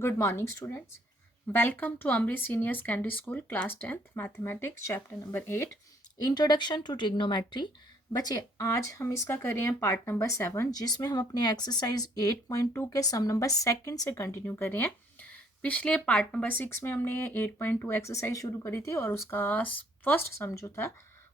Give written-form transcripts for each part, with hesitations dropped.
Good morning, students. Welcome to Amri Senior Secondary School, Class 10th, Mathematics, Chapter number 8, Introduction to Trigonometry. बच्चे आज हम इसका कर रहे हैं पार्ट नंबर 7, जिसमें हम अपने एक्सरसाइज 8.2 के सम नंबर सेकंड से कंटिन्यू कर रहे हैं. पिछले पार्ट नंबर 6 में हमने 8.2 एक्सरसाइज शुरू करी थी और उसका फर्स्ट सम जो था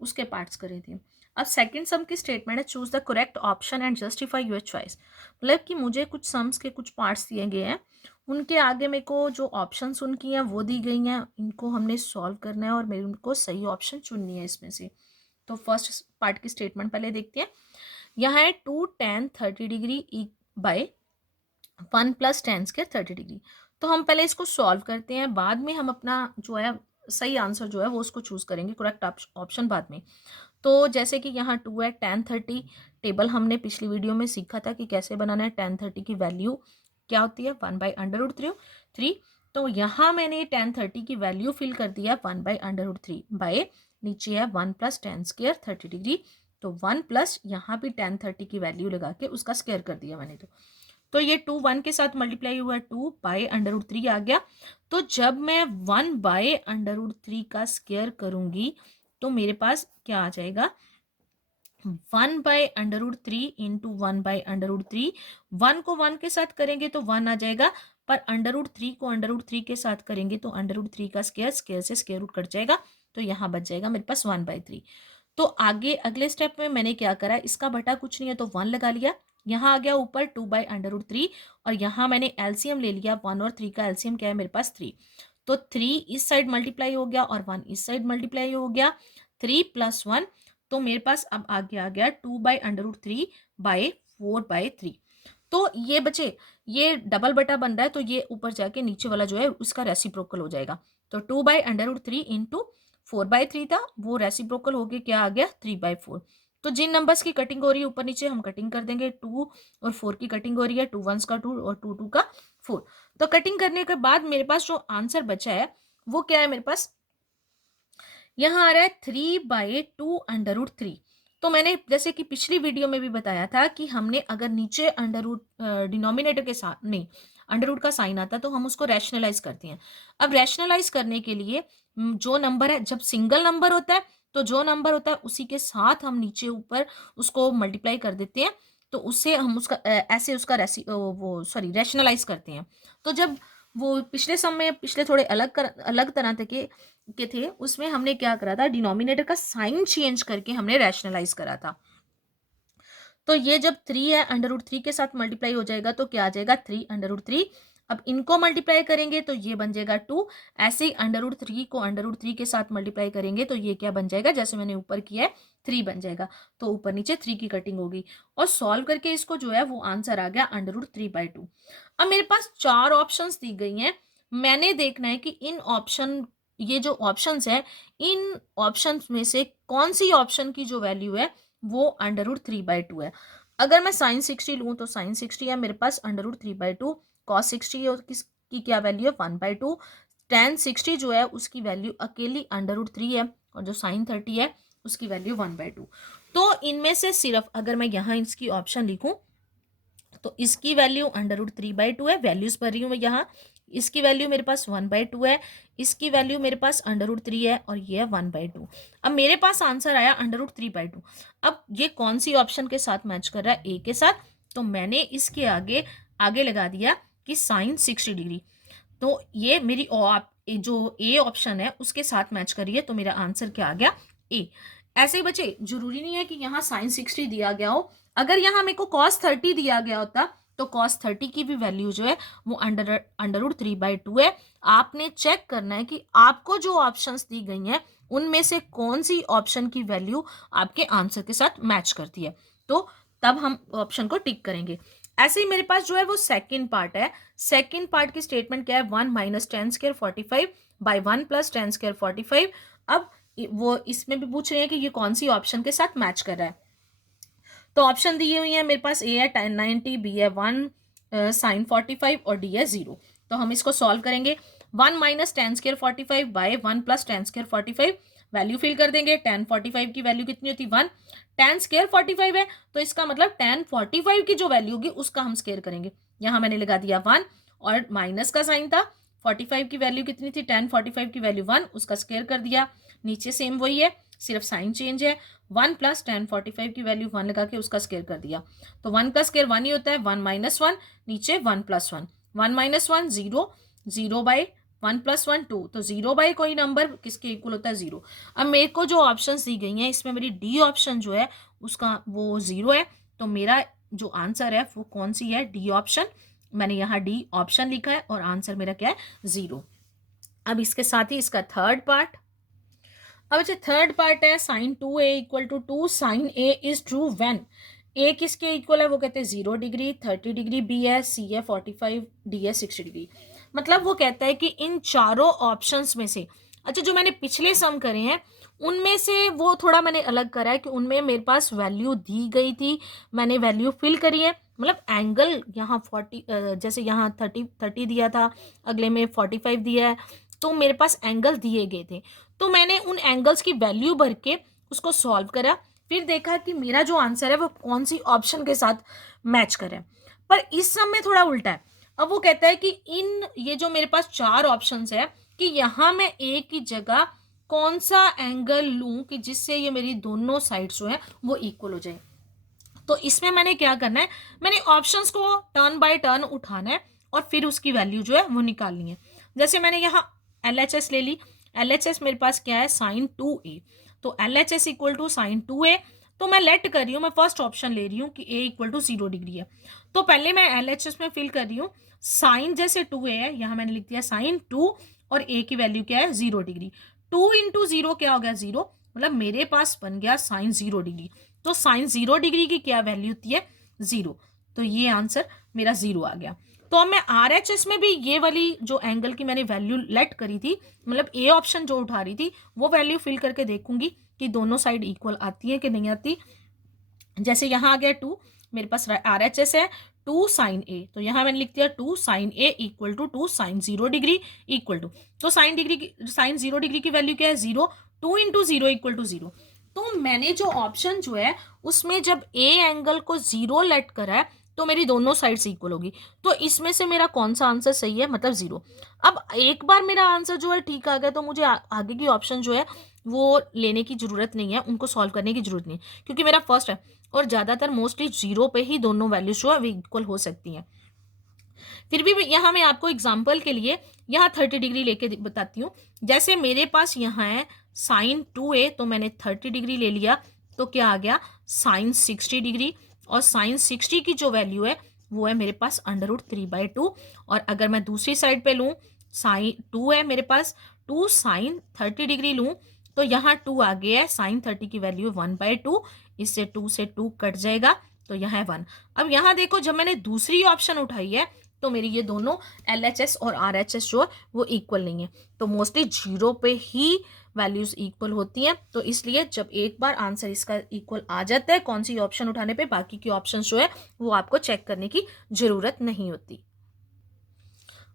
उसके पार्ट्स करे थे. अब सेकंड सम की स्टेटमेंट है choose the correct option and justify your choice. मतलब कि मुझे कुछ सम्स के कुछ पार्ट्स दिए गए हैं, उनके आगे मेरे को जो ऑप्शंस उनकी हैं वो दी गई हैं, इनको हमने सॉल्व करना है और मेरे उनको सही ऑप्शन चुननी है इसमें से. तो फर्स्ट पार्ट की स्टेटमेंट पहले देखते हैं. यहाँ है 2 tan 30 degree by 1 + tan square 30 degree. तो हम पहले इसको सॉल्व करते हैं, बाद में हम अपना जो है सही आंसर जो है वो उसको चूज करेंगे, करेक्ट ऑप्शन बाद में. तो जैसे कि यहाँ 2 है, tan 30 टेबल हमने पिछली वीडियो में सीखा था कि कैसे बनाना है. tan 30 की वैल्यू क्या होती है 1/√3. तो यहाँ मैंने tan 30 की वैल्यू फिल कर दिया 1/√3 बाय नीचे है 1 + tan स्क्वायर 30 डिग्री. तो 1 प्लस यहाँ भी tan 30 की वैल्यू लगा के उसका स्क्वायर कर दिया मैंने. तो ये 2 1 के साथ मल्टीप्लाई हुआ 2/√3 आ गया. तो जब मैं 1/√3 का स्क्वायर करूंगी तो मेरे पास क्या आ जाएगा 1/√3 इंटू 1/√3. 1 को 1 के साथ करेंगे तो 1 आ जाएगा, पर √3 को √3 के साथ करेंगे तो √3 का स्क्वायर, स्क्वायर से स्क्वायर रूट कट जाएगा. तो यहाँ बच जाएगा मेरे पास 1/3. तो आगे अगले स्टेप में मैंने क्या करा, इसका बटा कुछ नहीं है तो 1 लगा लिया. यहाँ आ गया ऊपर 2/√3 और यहाँ मैंने एलसीएम ले लिया. 1 और 3 का एलसीएम क्या है मेरे पास 3. तो 3 इस साइड मल्टीप्लाई हो गया और 1 इस साइड मल्टीप्लाई हो गया. 3 + 1 तो मेरे पास अब आगे आ गया 2/√3 बाय 4/3. तो ये बचे, ये डबल बटा बन रहा है तो ये ऊपर जाके नीचे वाला जो है उसका रेसिप्रोकल हो जाएगा. तो 2/√3 इंटू 4/3 था, वो रेसिप्रोकल होके क्या आ गया 3/4. तो जिन नंबर्स की कटिंग हो रही है ऊपर नीचे हम कटिंग कर देंगे. 2 और 4 की कटिंग हो रही है, 2 1s का 2 और 2 2 का 4. तो कटिंग करने के बाद मेरे पास जो आंसर बचा है वो क्या है, मेरे पास यहाँ आ रहा है 3/2√3. तो मैंने जैसे कि पिछली वीडियो में भी बताया था कि हमने अगर नीचे अंडर डिनोमिनेटर के साथ नहीं अंडर का साइन आता है तो हम उसको रैशनलाइज करते हैं. अब रैशनलाइज करने के लिए जो नंबर है, जब सिंगल नंबर होता है तो जो नंबर होता है उसी के साथ हम नीचे ऊपर उसको मल्टीप्लाई कर देते हैं. तो उससे हम उसका ऐसे उसका रैशनलाइज करते हैं. तो जब वो पिछले समय पिछले थोड़े अलग तरह के थे, उसमें हमने क्या करा था, डिनोमिनेटर का साइन चेंज करके हमने रैशनलाइज करा था. तो ये जब 3 है √3 के साथ मल्टीप्लाई हो जाएगा तो क्या आ जाएगा 3/√3. अब इनको मल्टीप्लाई करेंगे तो ये बन जाएगा 2. ऐसे ही √3 को √3 के साथ मल्टीप्लाई करेंगे तो ये क्या बन जाएगा, जैसे मैंने ऊपर किया है 3 बन जाएगा. तो ऊपर नीचे 3 की कटिंग होगी और सॉल्व करके इसको जो है वो आंसर आ गया √3/2. अब मेरे पास 4 ऑप्शंस दी गई हैं. मैंने देखना है कि इन ऑप्शन, ये जो ऑप्शंस है, इन ऑप्शंस में से कौन सी ऑप्शन की जो वैल्यू है वो √3/2 है. अगर मैं sin 60 लूँ तो sin 60 है मेरे पास √3/2. cos 60 और किसकी क्या वैल्यू है 1/2. tan 60 जो है उसकी वैल्यू अकेली √3 है और जो sin 30 है उसकी वैल्यू 1/2. तो इनमें से सिर्फ अगर मैं यहाँ इसकी ऑप्शन लिखूं तो इसकी वैल्यू √3/2 है, वैल्यूज भर रही हूँ मैं यहाँ. इसकी वैल्यू मेरे पास 1/2 है, इसकी वैल्यू मेरे पास √3 है और ये है 1/2. अब मेरे पास आंसर आया √3/2. अब ये कौन सी ऑप्शन के साथ मैच कर रहा है, ए के साथ. तो मैंने इसके आगे आगे लगा दिया कि sin 60 डिग्री. तो ये मेरी जो ए ऑप्शन है उसके साथ मैच कर रही है. तो मेरा आंसर क्या आ गया ए. ऐसे ही बच्चे जरूरी नहीं है कि यहाँ sin 60 दिया गया हो. अगर यहाँ मेरे को cos 30 दिया गया होता तो cos 30 की भी वैल्यू जो है वो √3/2 है. आपने चेक करना है कि आपको जो ऑप्शंस दी गई हैं उनमें से कौन सी ऑप्शन की वैल्यू आपके आंसर के साथ मैच करती है. तो तब हम ऑप्शन को टिक करेंगे. ऐसे ही मेरे पास जो है वो सेकंड पार्ट है. सेकंड पार्ट की स्टेटमेंट क्या है 1 - tan square 45 by 1 + tan square 45. अब वो इसमें भी पूछ रहे हैं कि ये कौन सी ऑप्शन के साथ मैच कर रहा है. तो ऑप्शन दी हुई है मेरे पास, ए है tan 90, बी है 1 sin 45 और डी है 0. तो हम इसको सॉल्व करेंगे. 1 - tan square 45 by 1 + tan square 45 value fill कर देंगे. tan 45 की वैल्यू कितनी होती 1. tan स्क्वायर 45 है तो इसका मतलब tan 45 की जो वैल्यू होगी उसका हम स्क्वायर करेंगे. यहाँ मैंने लगा दिया 1 और माइनस का साइन था, 45 की वैल्यू कितनी थी, 10, 45 की वैल्यू 1, उसका स्क्वायर कर दिया। नीचे सेम वही है, सिर्फ साइन चेंज है, 1 प्लस 10, 45 की वैल्यू 1 लगा के उसका स्क्वायर कर दिया। तो 1 का स्क्वायर 1 ही होता है, 1 माइनस 1, नीचे 1 प्लस 1, 1 माइनस 1 0, 0 बाई 1 प्लस 1 2, तो 0 बाई कोई नंबर किसके इक्वल होता है, 0। अब मेरे को जो ऑप्शंस दी गई हैं इसमें मेरी डी ऑप्शन जो है उसका वो 0 है, तो मेरा जो आंसर है वो कौन सी है, डी ऑप्शन। मैंने यहाँ डी ऑप्शन लिखा है और आंसर मेरा क्या है, 0। अब इसके साथ ही इसका थर्ड पार्ट, अब अच्छा थर्ड पार्ट है sine 2a equal to 2 sine a is true when A किसके इक्वल है, वो कहते हैं 0 डिग्री, 30 डिग्री बी है, सी है 45, डी है 60 डिग्री। मतलब वो कहता है कि इन चारों ऑप्शंस में से, अच्छा जो मैंने पिछले सम करे हैं उनमें से वो थोड़ा मैंने अलग करा है कि उनमें मेरे पास वैल्यू दी गई थी, मैंने वैल्यू फिल करी है। मतलब एंगल यहाँ 40 जैसे यहाँ 30 दिया था, अगले में 45 दिया है, तो मेरे पास एंगल दिए गए थे, तो मैंने उन एंगल्स की वैल्यू भर के उसको सॉल्व करा, फिर देखा कि मेरा जो आंसर है वो कौन सी ऑप्शन के साथ मैच करे। पर इस सम में थोड़ा उल्टा है। अब वो कहता है कि इन ये जो मेरे पास चार ऑप्शंस है कि यहाँ मैं ए की जगह कौन सा एंगल लूं कि जिससे ये मेरी दोनों साइड्स जो है वो इक्वल हो जाए। तो इसमें मैंने क्या करना है, मैंने ऑप्शंस को टर्न बाय टर्न उठाना है और फिर उसकी वैल्यू जो है वो निकालनी है। जैसे मैंने यहाँ LHS ले ली, LHS मेरे पास क्या है, साइन 2a, तो LHS equal to sign 2a, तो मैं लेट कर रही हूँ, मैं फर्स्ट ऑप्शन ले रही हूँ कि a इक्वल टू 0 डिग्री है, तो पहले मैं LHS में फिल कर रही हूँ, साइन जैसे 2a है, यहाँ मैंने लिख दिया साइन 2 और a की वैल्यू क्या है, 0 डिग्री, 2 इंटू 0 क्या हो गया, 0, मतलब मेरे पास बन गया साइन 0 डिग्री। तो साइन 0 डिग्री की क्या वैल्यू होती है, 0, तो ये आंसर मेरा 0 आ गया। तो अब मैं RHS में भी ये वाली जो एंगल की मैंने वैल्यू लेट करी थी, मतलब ए ऑप्शन जो उठा रही थी, वो वैल्यू फिल करके देखूंगी कि दोनों साइड इक्वल आती है कि नहीं आती। जैसे यहाँ आ गया 2, मेरे पास RHS है 2 साइन ए, तो यहाँ मैंने लिख दिया 2 sine A equal to 2 sine 0 degree equal to, तो साइन 0 डिग्री की वैल्यू क्या है, 0, 2 इंटू 0 इक्वल टू 0। तो मैंने जो ऑप्शन जो है उसमें जब ए एंगल को 0 लेट करा है तो मेरी दोनों साइड्स इक्वल होगी, तो इसमें से मेरा कौन सा आंसर सही है, मतलब 0। अब एक बार मेरा आंसर जो है ठीक आ गया तो मुझे आगे की ऑप्शन जो है वो लेने की जरूरत नहीं है, उनको सॉल्व करने की जरूरत नहीं है, क्योंकि मेरा फर्स्ट है और ज़्यादातर मोस्टली 0 पे ही दोनों वैल्यूज जो है वो इक्वल हो सकती हैं। फिर भी यहाँ मैं आपको एग्जाम्पल के लिए यहाँ 30 डिग्री लेके बताती हूँ। जैसे मेरे पास यहाँ है साइन 2a, तो मैंने 30 डिग्री ले लिया, तो क्या आ गया साइन 60 डिग्री, और साइन 60 की जो वैल्यू है वो है मेरे पास √3/2। और अगर मैं दूसरी साइड पे लूँ, साइन 2 है मेरे पास, 2 साइन 30 डिग्री लूँ, तो यहाँ 2 आ गया है, साइन 30 की वैल्यू 1/2, इससे 2 से 2 कट जाएगा, तो यहाँ है 1। अब यहाँ देखो जब मैंने दूसरी ऑप्शन उठाई है तो मेरी ये दोनों LHS और RHS जो है वो इक्वल नहीं है, तो मोस्टली 0 पे ही वैल्यूज इक्वल होती हैं, तो इसलिए जब एक बार आंसर इसका इक्वल आ जाता है कौन सी ऑप्शन उठाने पे, बाकी की ऑप्शन जो है वो आपको चेक करने की जरूरत नहीं होती।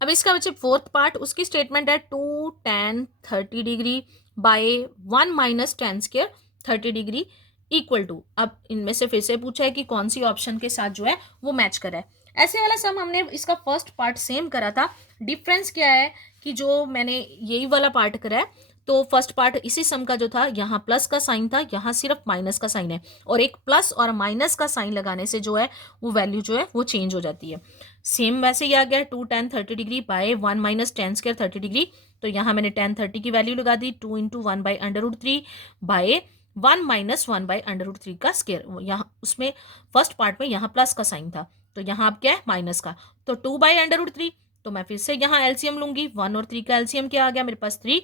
अब इसका बच्चे फोर्थ पार्ट, उसकी स्टेटमेंट है 2 tan 30 degree by 1 minus tan square 30 degree equal to, अब इनमें से फिर से पूछा है कि कौन सी ऑप्शन के साथ जो है वो मैच करा है। ऐसे वाला सम हमने इसका फर्स्ट पार्ट सेम करा था, डिफरेंस क्या है कि जो मैंने यही वाला पार्ट करा है, तो फर्स्ट पार्ट इसी सम का जो था यहाँ प्लस का साइन था, यहाँ सिर्फ माइनस का साइन है, और एक प्लस और माइनस का साइन लगाने से जो है वो वैल्यू जो है वो चेंज हो जाती है। सेम वैसे ही आ गया 2 tan 30 degree by 1 minus tan square 30 degree, तो यहाँ मैंने tan 30 की वैल्यू लगा दी 2 into 1 by √3 by 1 minus 1 by √3 का स्क्वायर, यहाँ उसमें फर्स्ट पार्ट में यहाँ प्लस का साइन था, तो यहाँ अब क्या है माइनस का, तो 2 बाई √3, तो मैं फिर से यहाँ एलसीएम लूंगी, 1 और 3 का एलसीएम क्या आ गया मेरे पास 3,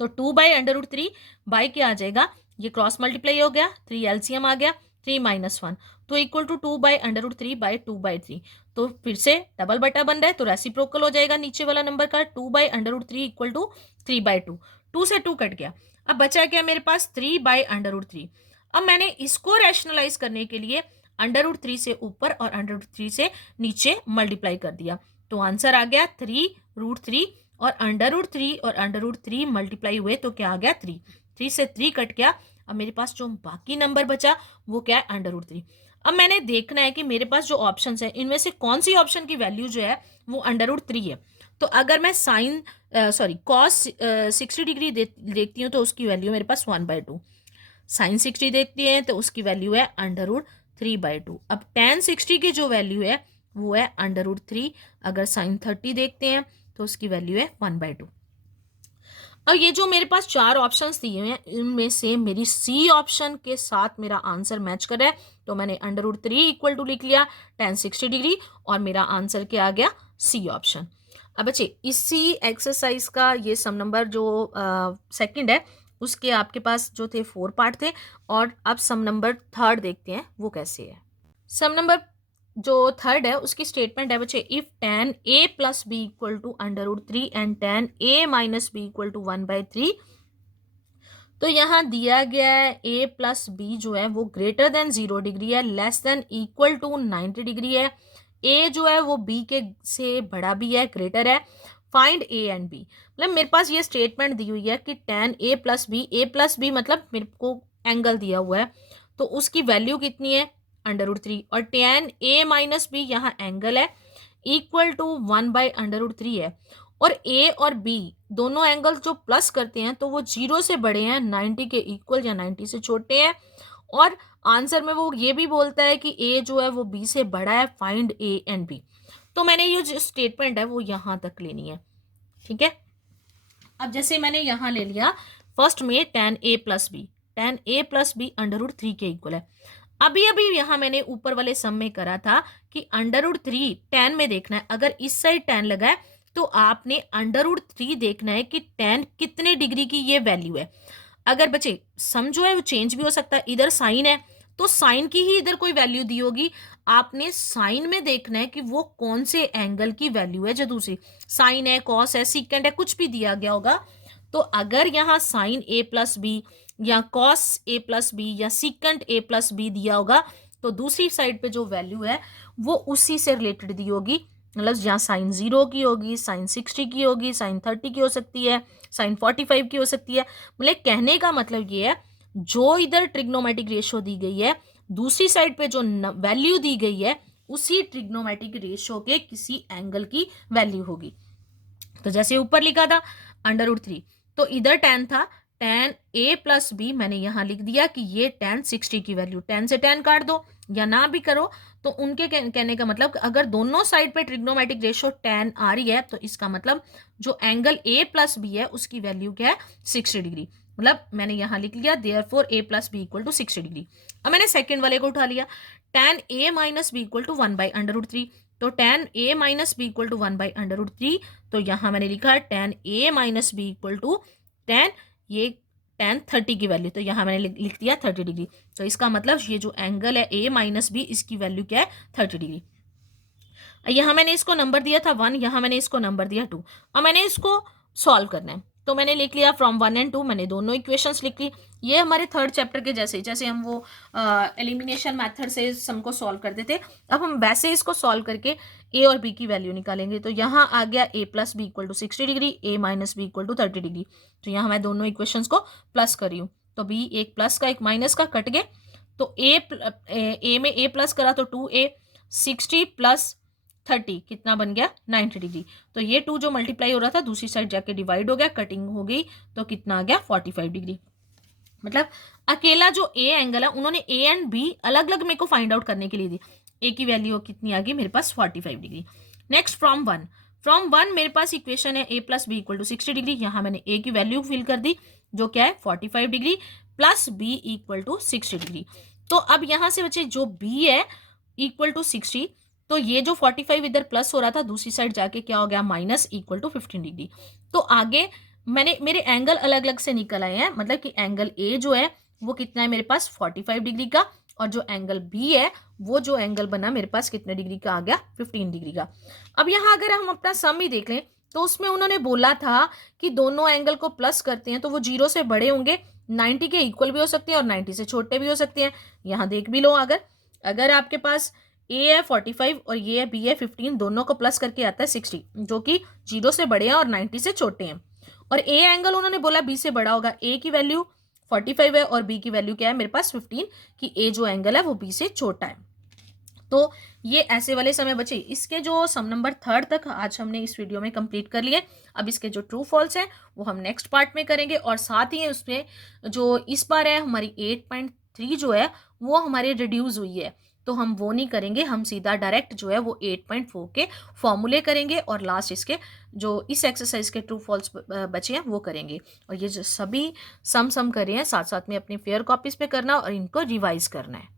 तो 2 बाई √3 बाई क्या आ जाएगा, ये क्रॉस मल्टीप्लाई हो गया, 3 एलसीएम आ गया, 3 माइनस 1, तो इक्वल टू 2 बाई √3 बाई 2/3, तो फिर से डबल बटा बन रहा है तो रेसिप्रोकल हो जाएगा नीचे वाला नंबर का, 2 बाई √3 इक्वल टू 3/2, 2 से 2 कट गया, अब बचा क्या मेरे पास 3 बाई √3। अब मैंने इसको रैशनलाइज करने के लिए √3 से ऊपर और √3 से नीचे मल्टीप्लाई कर दिया, तो आंसर आ गया 3√3, और √3 और √3 मल्टीप्लाई हुए तो क्या आ गया 3, 3 से 3 कट गया, अब मेरे पास जो बाकी नंबर बचा वो क्या है √3। अब मैंने देखना है कि मेरे पास जो ऑप्शंस है इनमें से कौन सी ऑप्शन की वैल्यू जो है वो √3 है। तो अगर मैं कॉस 60 डिग्री देखती हूँ तो उसकी वैल्यू मेरे पास 1/2। साइन 60 देखती है तो उसकी वैल्यू है √3/2। अब टेन 60 की जो वैल्यू है वो है √3। अगर साइन 30 देखते हैं तो उसकी वैल्यू है 1/2। अब ये जो मेरे पास चार ऑप्शंस दिए हुए हैं इनमें से मेरी सी ऑप्शन के साथ मेरा आंसर मैच कर रहा है, तो मैंने √3 इक्वल टू लिख लिया टेन 60 डिग्री और मेरा आंसर क्या आ गया, सी ऑप्शन। अब बच्चे इसी एक्सरसाइज का ये सम नंबर जो सेकंड है उसके आपके पास जो थे 4 पार्ट थे, और अब सम नंबर थर्ड देखते हैं वो कैसे है। सम नंबर जो थर्ड है उसकी स्टेटमेंट है बच्चे, if tan a plus B equal to √3 and tan a minus B equal to 1/3। तो यहाँ दिया गया है a प्लस बी जो है वो ग्रेटर देन 0 डिग्री है, less than equal to 90 degree है। a जो है वो b के से बड़ा भी है, ग्रेटर है। Find a and b। मतलब मेरे पास ये स्टेटमेंट दी हुई है कि tan a प्लस बी मतलब मेरे को एंगल दिया हुआ है तो उसकी वैल्यू कितनी है √3, और tan a माइनस बी यहाँ एंगल है इक्वल टू 1/√3 है। और a और b दोनों एंगल जो प्लस करते हैं तो वो 0 से बड़े हैं, 90 के इक्वल या 90 से छोटे हैं। और आंसर में वो ये भी बोलता है कि a जो है वो b से बड़ा है, फाइंड a एंड b। तो मैंने ये जो स्टेटमेंट है वो यहाँ तक लेनी है, ठीक है। अब जैसे मैंने यहाँ ले लिया फर्स्ट में tan a प्लस बी √3 के इक्वल है। अभी अभी यहाँ मैंने ऊपर वाले सम में करा था कि √3 tan में देखना है, अगर इस साइड tan लगा है तो आपने √3 देखना है कि tan कितने डिग्री की ये वैल्यू है। अगर बच्चे सम जो है वो चेंज भी हो सकता है, इधर साइन है तो साइन की ही इधर कोई वैल्यू दी होगी। आपने साइन में देखना है कि वो कौन से एंगल की वैल्यू है, जो दूसरी साइन है, कॉस है, सीकेंड है, कुछ भी दिया गया होगा। तो अगर यहाँ साइन a प्लस बी या कॉस a प्लस बी या सीकेंट a प्लस बी दिया होगा तो दूसरी साइड पे जो वैल्यू है वो उसी से रिलेटेड दी होगी। मतलब यहाँ साइन 0 की होगी, साइन 60 की होगी, साइन 30 की हो सकती है, साइन 45 की हो सकती है। मतलब कहने का मतलब ये है जो इधर ट्रिग्नोमेट्रिक रेशियो दी गई है दूसरी साइड पे जो वैल्यू दी गई है उसी ट्रिग्नोमेट्रिक रेशियो के किसी एंगल की वैल्यू होगी। तो जैसे ऊपर लिखा था √3 तो इधर tan था, tan a प्लस बी मैंने यहाँ लिख दिया कि ये tan 60 की वैल्यू, tan से tan काट दो या ना भी करो तो उनके कहने का मतलब अगर दोनों साइड पे ट्रिग्नोमेट्रिक रेशियो tan आ रही है तो इसका मतलब जो एंगल a प्लस बी है उसकी वैल्यू क्या है 60 डिग्री। मतलब मैंने यहाँ लिख लिया therefore a plus B equal to 60 degree. अब मैंने सेकेंड वाले को उठा लिया tan a minus B equal to 1/√3। तो tan a minus B equal to 1/√3, तो यहाँ मैंने लिखा है tan a minus B equal to tan 30 की वैल्यू, तो यहाँ मैंने लिख दिया 30 डिग्री। तो इसका मतलब ये जो एंगल है a माइनस बी इसकी वैल्यू क्या है 30 डिग्री। यहाँ मैंने इसको नंबर दिया था 1, यहाँ मैंने इसको नंबर दिया 2। अब मैंने इसको सॉल्व करना है तो मैंने लिख लिया फ्रॉम 1 एंड 2, मैंने दोनों इक्वेशंस लिख ली। ये हमारे थर्ड चैप्टर के जैसे हम वो एलिमिनेशन मेथड से सम को सॉल्व करते थे, अब हम वैसे इसको सॉल्व करके ए और बी की वैल्यू निकालेंगे। तो यहाँ आ गया a plus B equal to 60 degree, a minus B equal to 30 degree. तो यहाँ मैं दोनों इक्वेशंस को प्लस कर रही हूँ, तो b एक प्लस का एक माइनस का कट गए। तो a में a प्लस करा तो 2a, 60 प्लस 30 कितना बन गया 90 डिग्री। तो ये 2 जो मल्टीप्लाई हो रहा था दूसरी साइड जाके डिवाइड हो गया, कटिंग हो गई तो कितना आ गया 45 डिग्री। मतलब अकेला जो ए एंगल है उन्होंने ए एंड बी अलग अलग मेरे को फाइंड आउट करने के लिए दी। ए की वैल्यू कितनी आ गई मेरे पास 45 डिग्री। नेक्स्ट फ्रॉम वन मेरे पास इक्वेशन है a plus B equal to 60 degree. यहाँ मैंने a की वैल्यू फिल कर दी जो क्या है 45 degree plus b equal to 60 degree. तो अब यहाँ से बचे जो b है इक्वल टू 60, तो ये जो 45 इधर प्लस हो रहा था दूसरी साइड जाके क्या हो गया माइनस इक्वल टू 15 डिग्री। तो आगे मेरे एंगल अलग अलग से निकल आए हैं, मतलब कि एंगल ए जो है वो कितना है मेरे पास 45 डिग्री का, और जो एंगल बी है वो जो एंगल बना मेरे पास कितने डिग्री का आ गया 15 डिग्री का। अब यहाँ अगर हम अपना सम ही देख लें तो उसमें उन्होंने बोला था कि दोनों एंगल को प्लस करते हैं तो वो 0 से बड़े होंगे, 90 के इक्वल भी हो सकते हैं और 90 से छोटे भी हो सकते हैं। यहाँ देख भी लो, अगर आपके पास ए है 45 और ये है बी है 15, दोनों को प्लस करके आता है 60 जो कि 0 से बड़े हैं और 90 से छोटे हैं। और ए एंगल उन्होंने बोला बी से बड़ा होगा, ए की वैल्यू 45 है और बी की वैल्यू क्या है मेरे पास 15, कि ए जो एंगल है वो बी से छोटा है। तो ये ऐसे वाले समय बचे। इसके जो सम नंबर थर्ड तक आज हमने इस वीडियो में कंप्लीट कर लिए। अब इसके जो ट्रू फॉल्स हैं वो हम नेक्स्ट पार्ट में करेंगे, और साथ ही उसमें जो इस बार है हमारी 8.3 जो है वो हमारी रिड्यूस हुई है, तो हम वो नहीं करेंगे, हम सीधा डायरेक्ट जो है वो 8.4 के फॉर्मूले करेंगे और लास्ट इसके जो इस एक्सरसाइज के ट्रू फॉल्स बचे हैं वो करेंगे। और ये जो सभी सम कर रहे हैं साथ साथ में अपनी फेयर कॉपीज पे करना और इनको रिवाइज करना है।